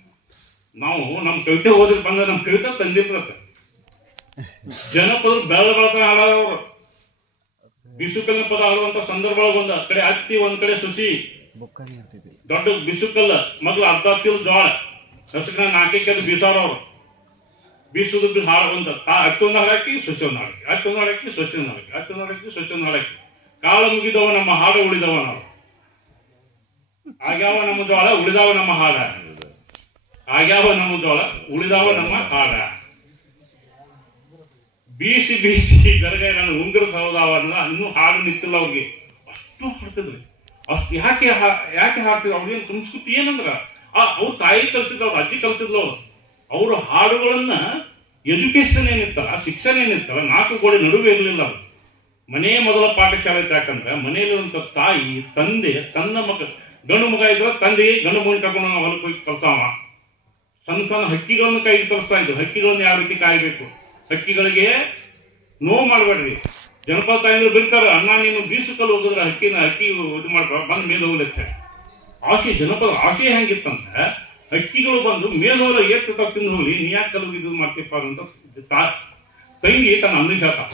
A: ನಾವು ನಮ್ಮ ಕವಿತೆ ಓದಿದ್ ಬಂದ್ರೆ ನಮ್ಮ ಕವಿತಾ ತಂದಿರ್ಬೇಕು. ಜನಪದರು ಬೆಳ್ಳ ಬಾತ ಹಾಡೋರು. ಬಿಸುಕಲ್ನ ಪದ ಆಡುವಂತ ಸಂದರ್ಭ ಒಂದ್. ಕಡೆ ಹತ್ತಿ ಒಂದ್ ಕಡೆ ಸಸಿ. ದೊಡ್ಡ ಬಿಸುಕಲ್ಲ. ಮೊದಲು ಅರ್ಧ ಚೀಲ ಜೋಳ ಹಸಕನ ನಾಲ್ಕೈದು ಬೀಸಾರವ್ರು ಬೀಸುದು ಬಿ ಹಾಳು ಒಂದು ಹತ್ತಿ ಒಂದು ಹಾಳಾಕಿ ಸಸಿ ಒಂದು ಹಾಳಾಕಿ ಹತ್ತಿ ಒಂದು ಹಾಳಾಕಿ ಸಸಿ ಒಂದು ಹಾಳಾಕಿ ಹತ್ತಿ ಒಂದು ಹಾಳಾಕಿ ಸಸಿ ಒಂದು ಕಾಲ ಮುಗಿದವ ನಮ್ಮ ಹಾಡು ಉಳಿದವ ನಾವು. ಆಗ್ಯಾವ ನಮ್ಮ ಜೋಳ ಉಳಿದಾವ ನಮ್ಮ ಹಾಡ. ಆಗ್ಯಾವ ನಮ್ಮ ಜೋಳ ಉಳಿದಾವ ನಮ್ಮ ಹಾಡ. ಬೀಸಿ ಬೀಸಿ ಗರಗೈ ನಾನು ಉಂಗುರ ಸೌದಾವನ್ನ ಇನ್ನೂ ಹಾಡು ನಿಂತಿಲ್ಲ ಅವ್ರಿಗೆ. ಅಷ್ಟು ಹಾಡ್ತಿದ್ರಿ. ಅಷ್ಟು ಯಾಕೆ ಯಾಕೆ ಹಾಡ್ತಿದ್ರು? ಅವ್ರಿಗೇನು ಸಂಸ್ಕೃತಿ ಏನಂದ್ರ? ಆ, ಅವ್ರ ತಾಯಿ ಕಲ್ಸಿದ್ರು ಅವ್ರ ಅಜ್ಜಿ ಕಲ್ಸಿದ್ಲು ಅವ್ರು. ಅವ್ರ ಹಾಡುಗಳನ್ನ ಎಜುಕೇಶನ್ ಏನಿತ್ತಲ್ಲ, ಶಿಕ್ಷಣ ಏನಿತ್ತಲ್ಲ, ನಾಲ್ಕು ಗೋಡೆ ನಡುವೆ ಇರಲಿಲ್ಲ ಅವ್ರು. ಮನೆ ಮೊದಲ ಪಾಠಶಾಲೆ ಐತೆ ಯಾಕಂದ್ರೆ ಮನೆಯಲ್ಲಿರುವಂತ ತಾಯಿ, ತಂದೆ, ತನ್ನ ಮಗ, ಗಂಡು ಮಗ ಇದ್ರ ತಂದೆ ಗಂಡು ಮಗನ ಕರ್ಕೊಂಡು ಹೊಲಕ್ಕೆ ಹೋಗಿ ಕಲ್ಸಾವ ಸಣ್ಣ ಸಣ್ಣ ಹಕ್ಕಿಗಳನ್ನು ಕೈಗೆ ಕಲಿಸ್ತಾ ಇದ್ರು. ಹಕ್ಕಿಗಳನ್ನ ಯಾವ ರೀತಿ ಕಾಯ್ಬೇಕು? ಹಕ್ಕಿಗಳಿಗೆ ನೋವು ಮಾಡಬೇಡ್ರಿ. ಜನಪದ ತಾಯಿಗಳು ಬೈತಾರ ಅಣ್ಣ ನೀನು ಬೀಸುಕಲ್ಲಿ ಹೋಗಿದ್ರೆ ಹಕ್ಕಿನ ಹಕ್ಕಿ ಇದು ಮಾಡ ಬಂದು ಮೇಲೆ ಹೋಗ್ಲಿಕ್ಕೆ. ಆಸೆ ಜನಪದ ಆಸೆ ಹೆಂಗಿತ್ತಂದ್ರೆ ಹಕ್ಕಿಗಳು ಬಂದು ಮೇಲೋರ ಏಟ್ ತಿಂದು ಹೋಗ್ಲಿ, ನೀ ಯಾಕೆ ಕಲ್ಲು ಇದು ಮಾಡ್ತೀಪ್ಪ ಅಂತ ತಂಗಿ ತನ್ನ ಅನ್ನ ಹೇಳ್ತಾ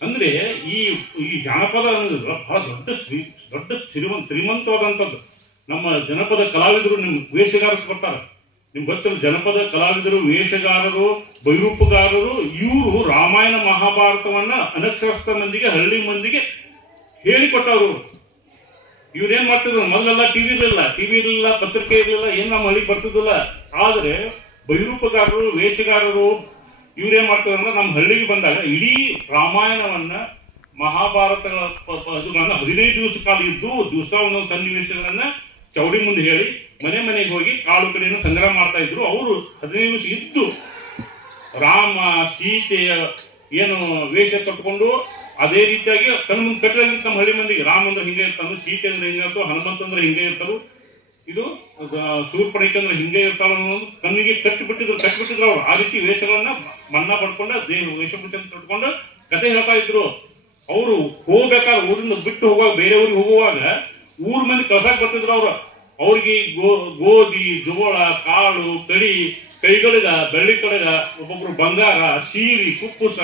A: ಅಂದ್ರೆ ಈ ಈ ಜಾನಪದ ಅನ್ನೋದು ಬಹಳ ದೊಡ್ಡ ಶ್ರೀ ದೊಡ್ಡ ಶ್ರೀಮಂತ ಶ್ರೀಮಂತವಾದಂಥದ್ದು. ನಮ್ಮ ಜನಪದ ಕಲಾವಿದರು ನಿಮ್ಗೆ ವೇಷಗಾರಸ್ ಬರ್ತಾರೆ ನಿಮ್ಗೆ ಗೊತ್ತಿಲ್ಲ, ಜನಪದ ಕಲಾವಿದರು, ವೇಷಗಾರರು, ಬೈರೂಪುಗಾರರು, ಇವರು ರಾಮಾಯಣ ಮಹಾಭಾರತವನ್ನ ಅನಕ್ಷರಸ್ಥ ಮಂದಿಗೆ, ಹಳ್ಳಿ ಮಂದಿಗೆ ಹೇಳಿಕೊಟ್ಟವರು ಇವ್ರೇನ್ ಮಾಡ್ತಿದ್ರು? ಮೊದಲೆಲ್ಲ ಟಿವಿ ಇರಲಿಲ್ಲ. ಟಿವಿ ಇರಲಿಲ್ಲ, ಪತ್ರಿಕೆ ಇರಲಿಲ್ಲ, ಏನ್ ನಮ್ಮ ಹಳ್ಳಿಗೆ ಬರ್ತಿದ್ದಿಲ್ಲ. ಆದ್ರೆ ಬೈರೂಪಗಾರರು, ವೇಷಗಾರರು ಇವ್ರೇನ್ ಮಾಡ್ತಿದ್ರು ಅಂದ್ರೆ ನಮ್ಮ ಹಳ್ಳಿಗೆ ಬಂದಾಗ ಇಡೀ ರಾಮಾಯಣವನ್ನ, ಮಹಾಭಾರತಗಳ ಹದಿನೈದು ದಿವಸ ಕಾಲ ಇದ್ದು ದಿವಸ ಒಂದೊಂದು ಸನ್ನಿವೇಶಗಳನ್ನ ಚೌಡಿ ಮುಂದೆ ಹೇಳಿ, ಮನೆ ಮನೆಗೆ ಹೋಗಿ ಕಾಳು ಕಡೆಯನ್ನು ಸಂಗ್ರಹ ಮಾಡ್ತಾ ಇದ್ರು. ಅವರು ಹದಿನೈದು ನಿಮಿಷ ಇದ್ದು ರಾಮ ಸೀತೆಯ ಏನು ವೇಷ ಕಟ್ಕೊಂಡು ಅದೇ ರೀತಿಯಾಗಿ ತನ್ನ ಮುಂದೆ ಕಟ್ಟಲಾಗಿತ್ತು ನಮ್ಮ ಹಳ್ಳಿ ಮಂದಿಗೆ. ರಾಮ ಅಂದ್ರೆ ಹಿಂಗೆ ಇರ್ತಾನು, ಸೀತೆ ಅಂದ್ರೆ ಹಿಂಗೆ ಇರ್ತಾರೆ ಹನುಮಂತ ಅಂದ್ರೆ ಹಿಂಗೆ ಇರ್ತಾರೆ ಇದು ಸೂರ್ಪಣಿಕೆ ಅಂದ್ರೆ ಹಿಂಗೆ ಇರ್ತಾರೆ ಕಣ್ಣಿಗೆ ಕಟ್ಟಿಬಿಟ್ಟಿದ್ರು ಕಟ್ಟಿಬಿಟ್ಟಿದ್ರು ಅವ್ರು. ಆ ರೀತಿ ವೇಷಗಳನ್ನ ಮನ್ನಾ ಪಡ್ಕೊಂಡ ದೇಹ ವೇಷಭೂಷಣ ಕಟ್ಕೊಂಡು ಕತೆ ಹೇಳ್ತಾ ಇದ್ರು. ಅವರು ಹೋಗ್ಬೇಕಾದ್ರೆ ಊರಿಂದ ಬಿಟ್ಟು ಹೋಗುವಾಗ, ಬೇರೆ ಊರಿಗೆ ಹೋಗುವಾಗ ಊರ್ ಮಂದಿ ಕಳ್ಸಕ್ ಬರ್ತಿದ್ರು ಅವ್ರು. ಅವ್ರಿಗೆ ಗೋಧಿ, ಜೋಳ, ಕಾಳು, ಕಡಿ ಕೈಗಳಿಗ ಬೆಳ್ಳಿ ಕಡಗ ಒಬ್ಬೊಬ್ರು ಬಂಗಾರ, ಸೀರಿ ಕುಪ್ಪುಸ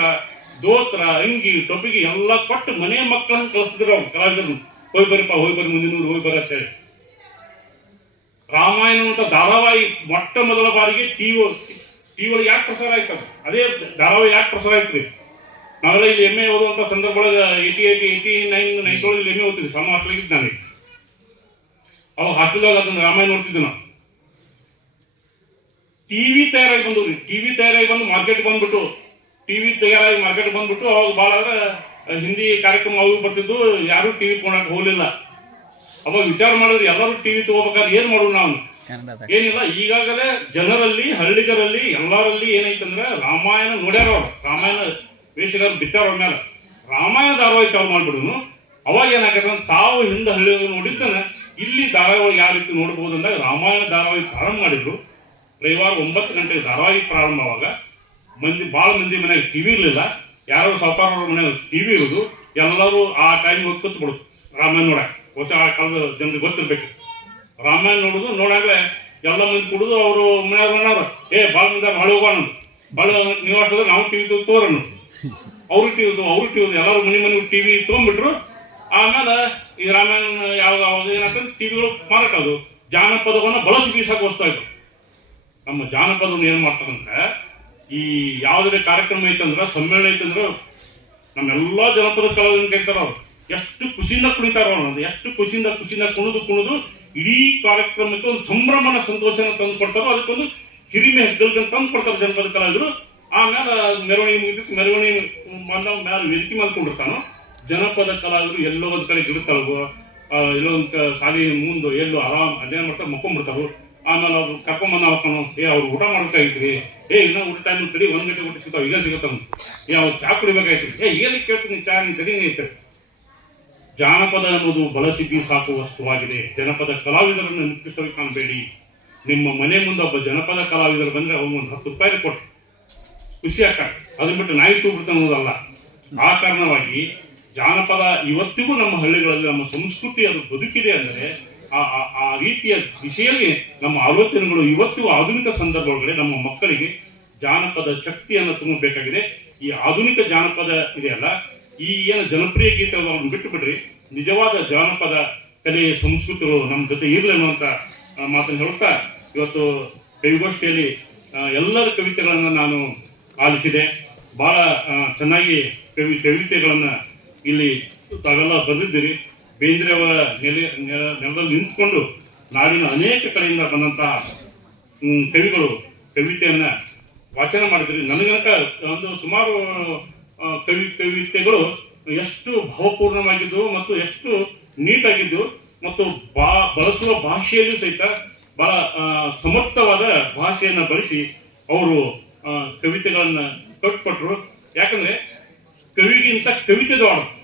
A: ದೋತ್ರ, ಅಂಗಿ, ಟೊಪಿಗೆ ಎಲ್ಲ ಕೊಟ್ಟು ಮನೆ ಮಕ್ಕಳನ್ನ ಕಳಿಸಿದ್ರು ಅವ್ರು ಕಲಾವಿದರು. ಹೋಗಿ ಬರೀಪ್ಪ ಹೋಯ್ ಬರ್ರಿ ಮುಂದಿನ ಅಂತ ಹೇಳಿ. ರಾಮಾಯಣ ಅಂತ ಧಾರಾವಾಹಿ ಮೊಟ್ಟ ಮೊದಲ ಬಾರಿಗೆ ಟಿವಿ ಟಿವಿ ಯಾಕೆ ಪ್ರಸಾರ ಆಯ್ತು ಅದೇ? ಧಾರಾವಾಹಿ ಯಾಕೆ ಪ್ರಸಾರ ಆಯ್ತು ನಾವೆಲ್ಲ ಇಲ್ಲಿ ಎಮ್ಮೆ ಓದುವಂತ ಸಂದರ್ಭ ಒಳಗೆ eighty eighty eighty nine nine ಒಳಗೆ ಎಮ್ಮೆ ಓದ್ತೀವಿ ಸಣ್ಣ ಹಾಸ್ಟೆಲ್ಗಿದ್ದು ನನಗೆ ಅವಾಗ ಹಾಸ್ಟೆಲ್ದಾಗ ಅದನ್ನ ರಾಮಾಯಣ ನೋಡ್ತಿದ್ವಿ ನಾ ಟಿವಿ ತಯಾರಾಗಿ ಬಂದು ಟಿವಿ ತಯಾರಾಗಿ ಬಂದು ಮಾರ್ಕೆಟ್ ಬಂದ್ಬಿಟ್ಟು ಟಿವಿ ತಯಾರಾಗಿ ಮಾರ್ಕೆಟ್ ಬಂದ್ಬಿಟ್ಟು ಅವಾಗ ಅಂದ್ರೆ ಹಿಂದಿ ಕಾರ್ಯಕ್ರಮ ಅವು ಬರ್ತಿದ್ದು ಯಾರು ಟಿವಿ ಕೊಡಕ್ ಹೋಗ್ಲಿಲ್ಲ. ಅವಾಗ ವಿಚಾರ ಮಾಡಿದ್ರೆ ಎಲ್ಲರೂ ಟಿವಿ ತಗೋಬೇಕಾದ್ರೆ ಏನ್ ಮಾಡೋಣ ನಾವು? ಏನಿಲ್ಲ ಈಗಾಗಲೇ ಜನರಲ್ಲಿ ಹಳ್ಳಿಗರಲ್ಲಿ ಎಲ್ಲರಲ್ಲಿ ಏನೈತಂದ್ರೆ ರಾಮಾಯಣ ನೋಡ್ಯಾರ ಅವ್ರು. ರಾಮಾಯಣ ವೇಷಗಾರ ಬಿತ್ತಾರ ಮೇಲೆ ರಾಮಾಯಣ ಧಾರಾವಾಹಿ ಚಾಲು ಮಾಡ್ಬಿಡುನು. ಅವಾಗ ಏನಾಗತ್ತೆ ತಾವು ಹಿಂದೆ ಹಳ್ಳಿಗಳು ನೋಡಿದ್ದಾನೆ ಇಲ್ಲಿ ಧಾರಾವಾಹಿ ಯಾವ ರೀತಿ ನೋಡಬಹುದು ಅಂದಾಗ ರಾಮಾಯಣ ಧಾರಾವಾಹಿ ಪ್ರಾರಂಭ ಮಾಡಿದ್ರು. ರವಿವಾರ ಒಂಬತ್ತು ಗಂಟೆಗೆ ಧಾರಾವಾಹಿ ಪ್ರಾರಂಭವಾಗ ಮಂದಿ ಭಾಳ ಮಂದಿ ಮನೆಗೆ ಟಿವಿ ಇರಲಿಲ್ಲ. ಯಾರೋ ಸಾವುಕಾರ ಮನೆಗೆ ಟಿವಿ ಇರೋದು. ಎಲ್ಲರೂ ಆ ಟೈಮ್ ಹೊತ್ತು ಕೂತ್ ಬಿಡುದು ರಾಮಾಯಣ ನೋಡಕ್ ಹೊಸ ಆ ಕಾಲದ ಜನರಿಗೆ ಗೊತ್ತಿರ್ಬೇಕು. ರಾಮಾಯಣ ನೋಡುದು ನೋಡಾಗ್ಲೆ ಎಲ್ಲ ಮಂದಿ ಕುಡಿದು ಅವರು ಮನೆಯವ್ರು ಏ ಭಾಳ ಮಂದಿ ಭಾಳ ಹೋಗೋಣ ಭಾಳ ನೀವು ಆಟದ್ರೆ ನಾವು ಟಿವಿ ತೋರನು ಅವ್ರು ಟಿವಿ ಅವ್ರು ಟಿವಿ ಎಲ್ಲರೂ ಮನೆ ಮನೆ ಟಿವಿ ತೊಗೊಂಡ್ಬಿಟ್ರು. ಆಮೇಲೆ ಈ ರಾಮಾಯಣ ಟಿವಿಗಳು ಮಾರಾಟ ಅದು. ಜಾನಪದವನ್ನ ಬಳಸಿ ಬೀಸಕ್ಕೆ ಹೋಗ್ತಾ ಇದ್ರು ನಮ್ಮ ಜಾನಪದವನ್ನು ಏನ್ ಮಾಡ್ತಾರಂದ್ರೆ, ಈ ಯಾವುದೇ ಕಾರ್ಯಕ್ರಮ ಐತಂದ್ರ, ಸಮ್ಮೇಳನ ಐತಂದ್ರ, ನಮ್ಮೆಲ್ಲಾ ಜನಪದ ಕಲಾವಿದರನ್ನ ಕರೀತಾರ ಅವ್ರು. ಎಷ್ಟು ಖುಷಿಯಿಂದ ಕುಣಿತಾರ ಅವ್ರು ಎಷ್ಟು ಖುಷಿಯಿಂದ ಖುಷಿಯಿಂದ ಕುಣಿದು ಕುಣಿದು ಇಡೀ ಕಾರ್ಯಕ್ರಮಕ್ಕೆ ಒಂದು ಸಂಭ್ರಮನ ಸಂತೋಷನ ತಂದು ಕೊಡ್ತಾರೋ, ಅದಕ್ಕೊಂದು ಹಿರಿಮೆ ಹೆಗ್ಗಳಿಕೆ ತಂದು ಕೊಡ್ತಾರೆ ಜನಪದ ಕಲಾವಿದರು. ಆಮೇಲೆ ಮೆರವಣಿಗೆ ಮುಗಿದು ಮೆರವಣಿಗೆ ಬಂದ ಮೇಲೆ ವೇದಿಕೆ ಮಾಡ್ಕೊಂಡಿರ್ತಾನೋ ಜನಪದ ಕಲಾವಿದರು ಎಲ್ಲೋ ಒಂದ್ ಕಡೆ ಗಿಡ ಕ- ಸಾಲಿ ಮುಂದೆ ಎಲ್ಲೋ ಆರಾಮ್ ಅದೇನು ಮಾಡ್ತಾರೆ ಮಕ್ಕೊಂಡ್ಬಿಡ್ತಾರು ಆಮೇಲೆ ಅವ್ರು ಕರ್ಕೊಂಬಂದ ಹಾಕೋಣ ಏ, ಅವ್ರು ಊಟ ಮಾಡ್ಬೇಕಾಗಿತ್ರಿ ಏ, ಇನ್ನ ಊಟ ಟೈಮ್ ತಡಿ, ಒಂದು ಗಂಟೆ ಊಟ ಸಿಗ್ತಾವ ಈಗ ಸಿಗತ್ತಾವ ಏ, ಅವ್ರು ಚಾ ಕುಡಿಬೇಕಾಯ್ತ್ರಿ ಏ, ಏನ್ ಕೇಳ್ತೀನಿ ಚಾ, ನೀನು ತಡಿ ನೀ ಐತೆ ಜಾನಪದ ಅನ್ನೋದು ಬಲಸಿದ್ಧಿ ಸಾಕು ವಸ್ತುವಾಗಿದೆ ಜನಪದ ಕಲಾವಿದರನ್ನು ನಿಕೃಷ್ಟವಾಗಿ ಕಾಣಬೇಡಿ. ನಿಮ್ಮ ಮನೆ ಮುಂದೆ ಒಬ್ಬ ಜನಪದ ಕಲಾವಿದರು ಬಂದ್ರೆ ಅವ್ರಿಗೆ ಒಂದು ಹತ್ತು ರೂಪಾಯಿ ಕೊಟ್ಟು ಖುಷಿ ಆಗ್ತಾರೆ ಅದನ್ನ ಬಿಟ್ಟು ನಾಯಿ ಬಿಡ್ತಾನೆ ಅನ್ನೋದಲ್ಲ. ಆ ಕಾರಣವಾಗಿ ಜಾನಪದ ಇವತ್ತಿಗೂ ನಮ್ಮ ಹಳ್ಳಿಗಳಲ್ಲಿ ನಮ್ಮ ಸಂಸ್ಕೃತಿ ಅದು ಬದುಕಿದೆ ಅಂದರೆ ಆ ಆ- ರೀತಿಯ ದಿಶೆಯಲ್ಲಿ ನಮ್ಮ ಆಲೋಚನೆಗಳು ಇವತ್ತು ಆಧುನಿಕ ಸಂದರ್ಭ ಒಳಗಡೆ ನಮ್ಮ ಮಕ್ಕಳಿಗೆ ಜಾನಪದ ಶಕ್ತಿಯನ್ನು ತುಂಬಬೇಕಾಗಿದೆ. ಈ ಆಧುನಿಕ ಜಾನಪದ ಇದೆಯಲ್ಲ ಈ ಏನು ಜನಪ್ರಿಯ ಗೀತೆಗಳನ್ನು ಬಿಟ್ಟು ಬಿಡ್ರಿ ನಿಜವಾದ ಜಾನಪದ ಕಲೆ ಸಂಸ್ಕೃತಿಗಳು ನಮ್ಮ ಜೊತೆ ಇರಲಿ ಅನ್ನುವಂತ ಮಾತನ್ನು ಹೇಳುತ್ತಾ ಇವತ್ತು ಕವಿಗೋಷ್ಠಿಯಲ್ಲಿ ಆ, ಎಲ್ಲರ ಕವಿತೆಗಳನ್ನು ನಾನು ಆಲಿಸಿದೆ. ಬಹಳ ಚೆನ್ನಾಗಿ ಕವಿ ಕವಿತೆಗಳನ್ನ ಇಲ್ಲಿ ತಾವೆಲ್ಲ ಬಂದಿದ್ದೀರಿ. ಬೇಂದ್ರೆ ಅವರ ನೆಲೆ ನೆಲ- ನೆಲದಲ್ಲಿ ನಿಂತ್ಕೊಂಡು ನಾಡಿನ ಅನೇಕ ಕಡೆಯಿಂದ ಬಂದಂತಹ ಕವಿಗಳು ಕವಿತೆಯನ್ನ ವಾಚನ ಮಾಡಿದ್ರಿ. ನನಗನಕ ಒಂದು ಸುಮಾರು ಕವಿ ಕವಿತೆಗಳು ಎಷ್ಟು ಭಾವಪೂರ್ಣವಾಗಿದ್ದವು ಮತ್ತು ಎಷ್ಟು ನೀಟಾಗಿದ್ದವು ಮತ್ತು ಬಾ ಬಳಸುವ ಭಾಷೆಯಲ್ಲೂ ಸಹಿತ ಬಹಳ ಸಮರ್ಥವಾದ ಭಾಷೆಯನ್ನ ಬಳಸಿ ಅವರು ಕವಿತೆಗಳನ್ನು ಕವಿತೆಗಳನ್ನ ಕಟ್ಕೊಟ್ರು. ಯಾಕಂದ್ರೆ ಕವಿಗಿಂತ ಕವಿತೆ ದೊಡ್ಡದು